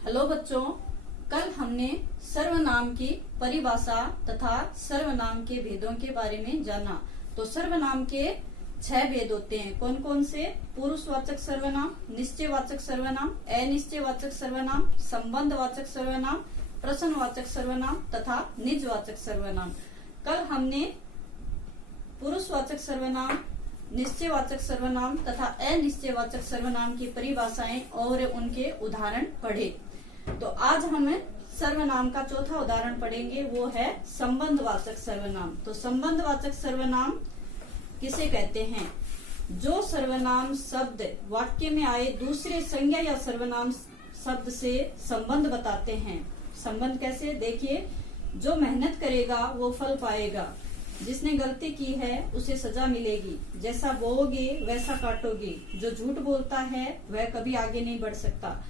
Hello बच्चों, कल हमने सर्वनाम की परिभाषा तथा सर्वनाम के भेदों के बारे में जाना। तो सर्वनाम के 6 भेद होते हैं। कौन कौन से? पुरुषवाचक सर्वनाम, निश्चयवाचक सर्वनाम, अनिश्चयवाचक सर्वनाम, संबंधवाचक सर्वनाम, प्रश्नवाचक सर्वनाम तथा निजवाचक सर्वनाम। कल हमने पुरुषवाचक सर्वनाम, निश्चयवाचक सर्वनाम तथा अनिश्चयवाचक सर्वनाम की परिभाषाएं और उनके उदाहरण पढ़े। तो आज हम सर्वनाम का चौथा उदाहरण पढ़ेंगे, वो है संबंधवाचक सर्वनाम। तो संबंधवाचक सर्वनाम किसे कहते हैं? जो सर्वनाम शब्द वाक्य में आए दूसरे संज्ञा या सर्वनाम शब्द से संबंध बताते हैं। संबंध कैसे? देखिए, जो मेहनत करेगा वो फल पाएगा, जिसने गलती की है उसे सजा मिलेगी, जैसा बोओगे वैसा काटोगे, जो झूठ बोलता है वह कभी आगे नहीं बढ़ सकता।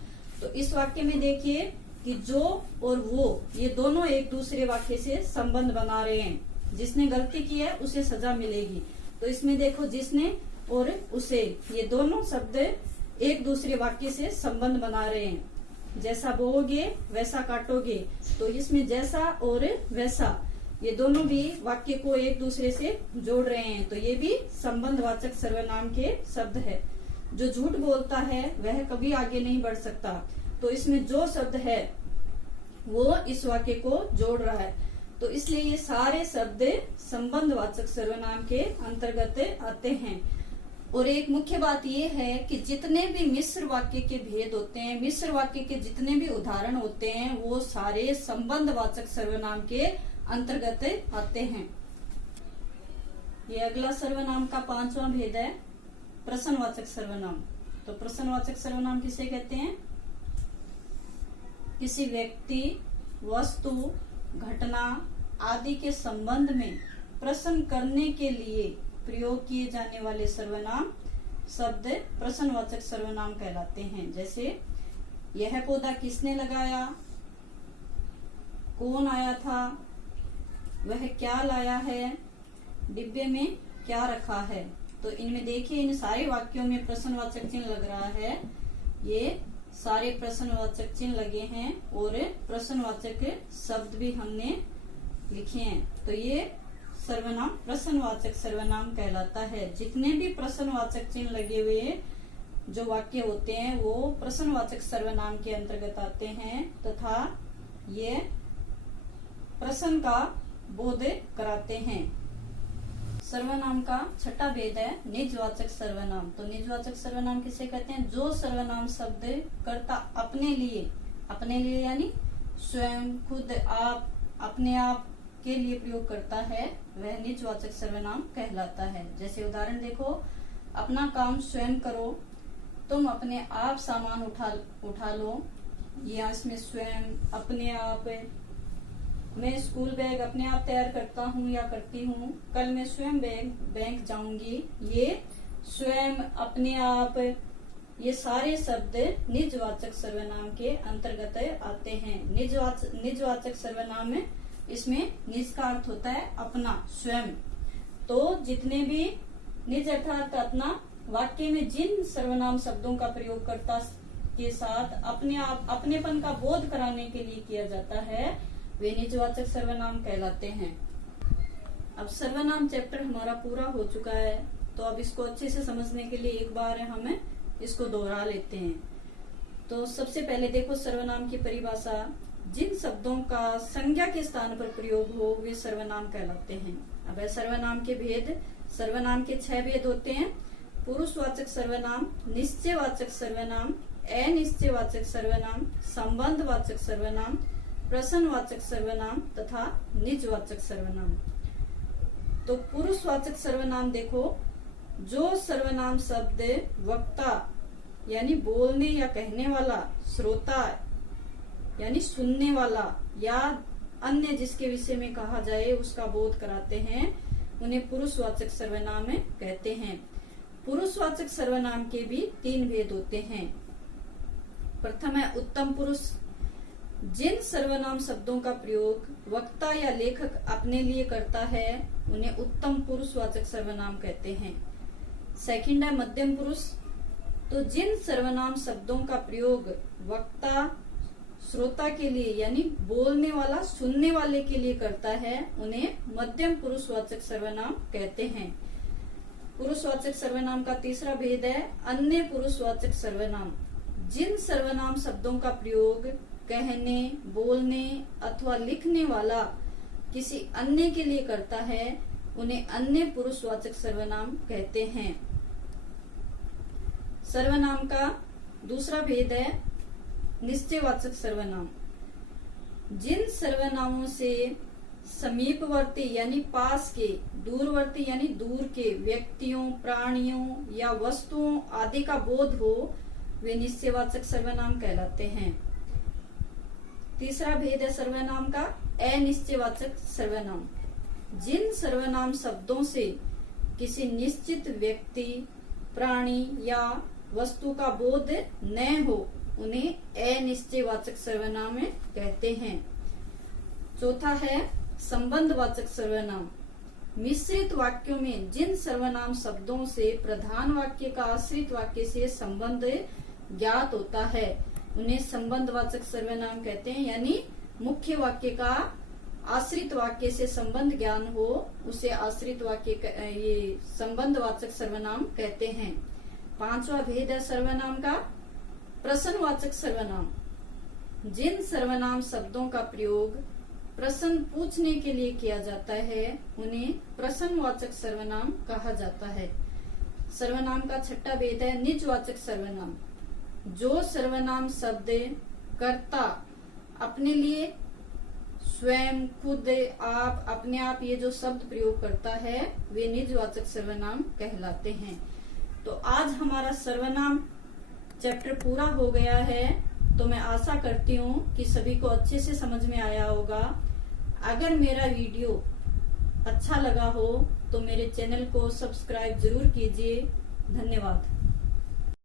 तो इस वाक्य में देखिए कि जो और वो ये दोनों एक दूसरे वाक्य से संबंध बना रहे हैं। जिसने गलती की है उसे सजा मिलेगी। तो इसमें देखो, जिसने और उसे ये दोनों शब्द एक दूसरे वाक्य से संबंध बना रहे हैं। जैसा बोओगे वैसा काटोगे, तो इसमें जैसा और वैसा ये दोनों भी वाक्य को एक दूसरे से जोड़ रहे हैं। तो ये भी संबंधवाचक सर्वनाम के शब्द है। जो झूठ बोलता है वह कभी आगे नहीं बढ़ सकता, तो इसमें जो शब्द है वो इस वाक्य को जोड़ रहा है। तो इसलिए ये सारे शब्द संबंधवाचक सर्वनाम के अंतर्गत आते हैं। और एक मुख्य बात ये है कि जितने भी मिश्र वाक्य के भेद होते हैं, मिश्र वाक्य के जितने भी उदाहरण होते हैं, वो सारे संबंधवाचक सर्वनाम के अंतर्गत आते हैं। ये अगला सर्वनाम का 5वां भेद है प्रश्नवाचक सर्वनाम। तो प्रश्नवाचक सर्वनाम किसे कहते हैं? किसी व्यक्ति, वस्तु, घटना आदि के संबंध में प्रश्न करने के लिए प्रयोग किए जाने वाले सर्वनाम शब्द प्रश्नवाचक सर्वनाम कहलाते हैं। जैसे, यह पौधा किसने लगाया, कौन आया था, वह क्या लाया है, डिब्बे में क्या रखा है। तो इनमें देखिए, इन सारे वाक्यों में प्रश्नवाचक चिन्ह लग रहा है। ये सारे प्रश्नवाचक चिन्ह लगे हैं और प्रश्नवाचक शब्द भी हमने लिखे हैं। तो ये सर्वनाम प्रश्नवाचक सर्वनाम कहलाता है। जितने भी प्रश्नवाचक चिन्ह लगे हुए जो वाक्य होते हैं वो प्रश्नवाचक सर्वनाम के अंतर्गत आते हैं तथा ये प्रश्न का बोध कराते हैं। सर्वनाम का 6ठा भेद है निजवाचक सर्वनाम। तो निजवाचक सर्वनाम किसे कहते हैं? जो सर्वनाम शब्द कर्ता अपने लिए यानी स्वयं, खुद, आप, अपने आप के लिए प्रयोग करता है, वह निजवाचक सर्वनाम कहलाता है। जैसे उदाहरण देखो, अपना काम स्वयं करो, तुम अपने आप सामान उठा लो। या इसमें स्वयं, अपने आप, मैं स्कूल बैग अपने आप तैयार करता हूँ या करती हूँ, कल मैं स्वयं बैंक जाऊंगी। ये स्वयं, अपने आप, ये सारे शब्द निजवाचक सर्वनाम के अंतर्गत आते हैं। निजवाचक सर्वनाम में इसमें निज का अर्थ होता है अपना, स्वयं। तो जितने भी निज अर्थात अपना वाक्य में जिन सर्वनाम शब्दों का प्रयोग कर्ता के साथ अपने आप, अपनेपन का बोध कराने के लिए किया जाता है, वे निजवाचक सर्वनाम कहलाते हैं। अब सर्वनाम चैप्टर हमारा पूरा हो चुका है, तो अब इसको अच्छे से समझने के लिए एक बार हम इसको दोहरा लेते हैं। तो सबसे पहले देखो, सर्वनाम की परिभाषा, जिन शब्दों का संज्ञा के स्थान पर प्रयोग हो वे सर्वनाम कहलाते हैं। अब सर्वनाम के भेद, सर्वनाम के 6 भेद होते हैं। पुरुषवाचक सर्वनाम, निश्चयवाचक सर्वनाम, अनिश्चयवाचक सर्वनाम, संबंधवाचक सर्वनाम, प्रश्नवाचक सर्वनाम तथा निजवाचक सर्वनाम। तो पुरुषवाचक सर्वनाम देखो, जो सर्वनाम शब्द वक्ता यानी बोलने या कहने वाला, श्रोता यानी सुनने वाला या अन्य जिसके विषय में कहा जाए उसका बोध कराते हैं, उन्हें पुरुषवाचक सर्वनाम कहते हैं। पुरुषवाचक सर्वनाम के भी 3 भेद होते हैं। प्रथम है उत्तम पुरुष। जिन सर्वनाम शब्दों का प्रयोग वक्ता या लेखक अपने लिए करता है उन्हें उत्तम पुरुषवाचक सर्वनाम कहते हैं। सेकंड है मध्यम पुरुष। तो जिन सर्वनाम शब्दों का प्रयोग वक्ता श्रोता के लिए यानी बोलने वाला सुनने वाले के लिए करता है उन्हें मध्यम पुरुषवाचक सर्वनाम कहते हैं। पुरुषवाचक सर्वनाम का तीसरा भेद है अन्य पुरुषवाचक सर्वनाम। जिन सर्वनाम शब्दों का प्रयोग कहने, बोलने अथवा लिखने वाला किसी अन्य के लिए करता है उन्हें अन्य पुरुषवाचक सर्वनाम कहते हैं। सर्वनाम का दूसरा भेद है निश्चयवाचक सर्वनाम। जिन सर्वनामों से समीपवर्ती यानी पास के, दूरवर्ती यानी दूर के व्यक्तियों, प्राणियों या वस्तुओं आदि का बोध हो वे निश्चयवाचक सर्वनाम कहलाते हैं। तीसरा भेद है सर्वनाम का अनिश्चयवाचक सर्वनाम। जिन सर्वनाम शब्दों से किसी निश्चित व्यक्ति, प्राणी या वस्तु का बोध न हो उन्हें अनिश्चयवाचक सर्वनाम कहते हैं। चौथा है संबंधवाचक सर्वनाम। मिश्रित वाक्यों में जिन सर्वनाम शब्दों से प्रधान वाक्य का आश्रित वाक्य से संबंध ज्ञात होता है उन्हें संबंधवाचक सर्वनाम कहते हैं। यानी मुख्य वाक्य का आश्रित वाक्य से संबंध ज्ञान हो उसे आश्रित वाक्य ये संबंधवाचक सर्वनाम कहते हैं। पांचवा भेद है सर्वनाम का प्रश्नवाचक सर्वनाम। जिन सर्वनाम शब्दों का प्रयोग प्रश्न पूछने के लिए किया जाता है उन्हें प्रश्नवाचक सर्वनाम कहा जाता है। सर्वनाम का छठा भेद है निजवाचक सर्वनाम। जो सर्वनाम शब्द कर्ता अपने लिए, स्वयं, खुद, आप, अपने आप ये जो शब्द प्रयोग करता है वे निजवाचक सर्वनाम कहलाते हैं। तो आज हमारा सर्वनाम चैप्टर पूरा हो गया है। तो मैं आशा करती हूँ कि सभी को अच्छे से समझ में आया होगा। अगर मेरा वीडियो अच्छा लगा हो तो मेरे चैनल को सब्सक्राइब जरूर कीजिए। धन्यवाद।